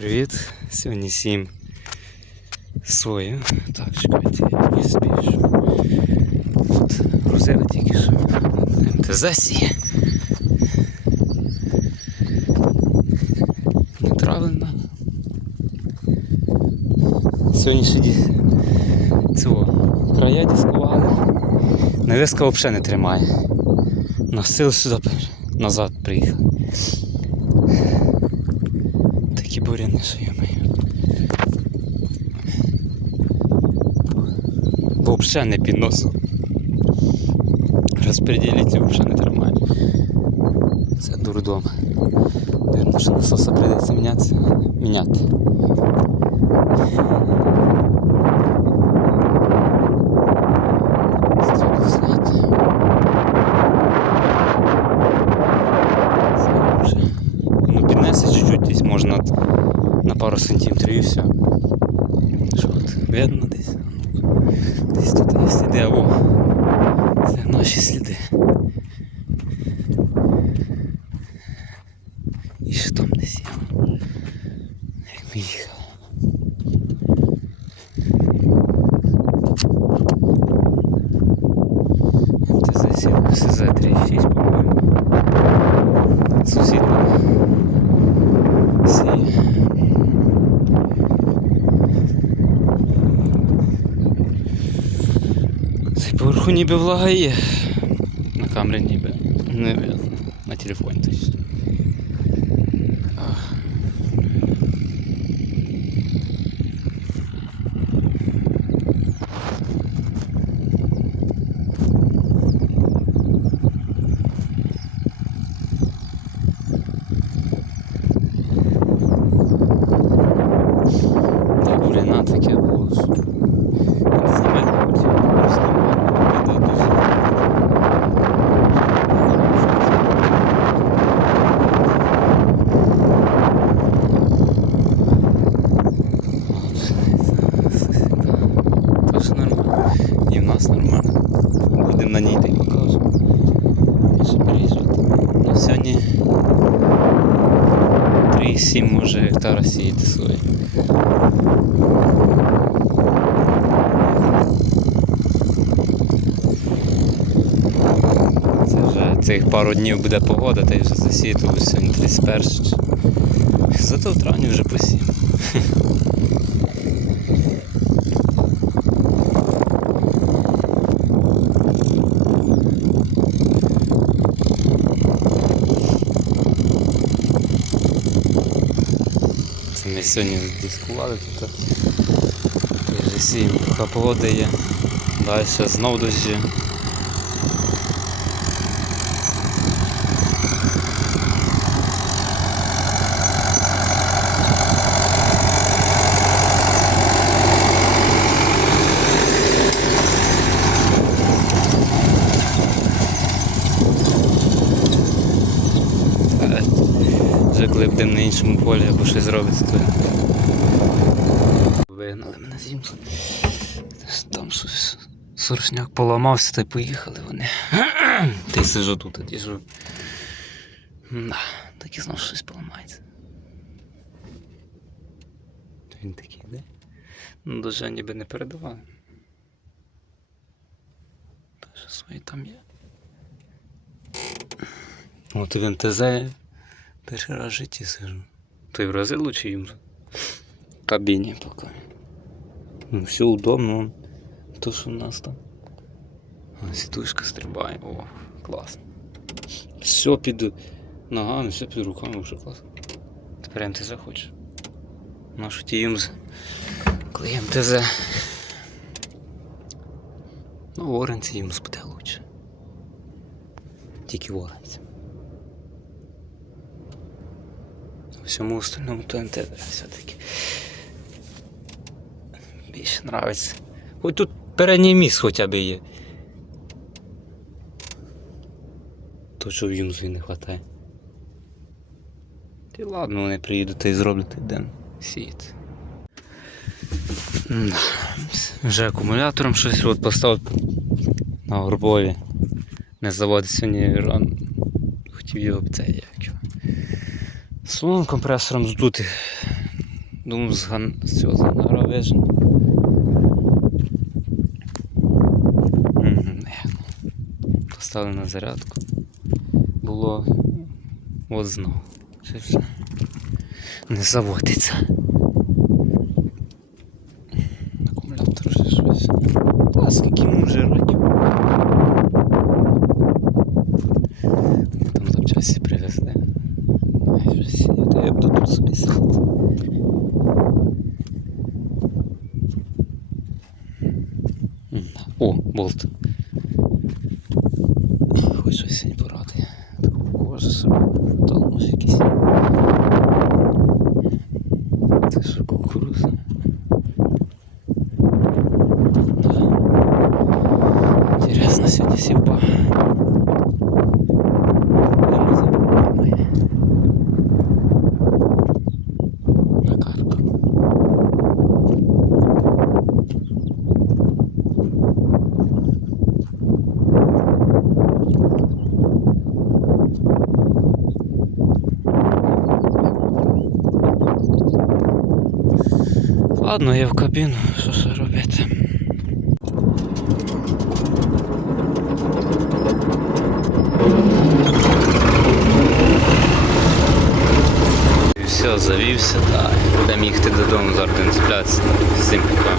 привіт! Сьогодні сім сою. Так, чекайте, я. От, грузили тільки що. МТЗ сіє. Сьогодні ще ді... цього края дискували. Навіска взагалі не тримає. Носили сюди назад приїхав. Такі що я маю. Не підносив. Розпреділити взагалі не тримає. Це дурдом. Дивно, що насоса прийдеться міняти. міняти. Це треба зняти. Це вже. Ну, піднесе чуть-чуть, десь можна на пару сантиметрів і все. Що от, видно десь? Десь тут є сліди, або це наші сліди. І що там десь є? Як ми їхали. Цей поверху ніби влага є. На камері ніби не видно. На телефоні точно. Та буряна таке було. що Я не знаю, як хотів знімати. Це дуже. То все нормально. І в нас нормально. Будемо на ній та й покажемо. Що приїжджати. Ну, сьогодні 3,7 може гектара сіяти свої. Це вже цих пару днів буде погода, та й вже засіяти сьогодні 31. Зато в травні вже посів. Це ми сьогодні дискували тут. Сім погода є. Далі знов дощі. Вже на іншому полі або щось зробиться, то вигнали мене з їм. Там щось сорочняк поламався, та й поїхали вони. Й сижу тут, а діжу. Да, так і знов щось поламається. Він такий, де? Ну, до Жені би не передавав. Та що свої там є. От він ТЗ перший раз в житті сижу. Й в рази лучше їм в кабіні поки. Ну, все удобно. То, що в нас там. А, сідушка стрибає. О, класно. Все під ногами, все під руками, вже класно. Тепер МТЗ хочеш. Нашу ті юмз. Коли МТЗ. Ну, в Оренці юмз буде лучше. Тільки в Оренці. У всьому остальному МТЗ все-таки. Більше нравиться. Хоч тут передній міст хоча б є. То що в Юмзу не вистачає. Ти ладно, вони приїдуть й зроблять день сіяти. Вже акумулятором щось от поставив на горбові. Не заводить сьогодні ран. Хотів його це як його. Своїм компресором здути Думаю, з, ган... з цього з ангара вижене. Мгм, ех. Поставили на зарядку. Було от знову. Не заводиться. О, болт. Хоч щось сьогодні порадує. Так похоже собі. Тонус якийсь. Це що кукуруза? Ладно, я в кабіну, що ще робити? Все, завівся, так. Будемо їхати додому, зараз будемо цеплятися. Всім пока.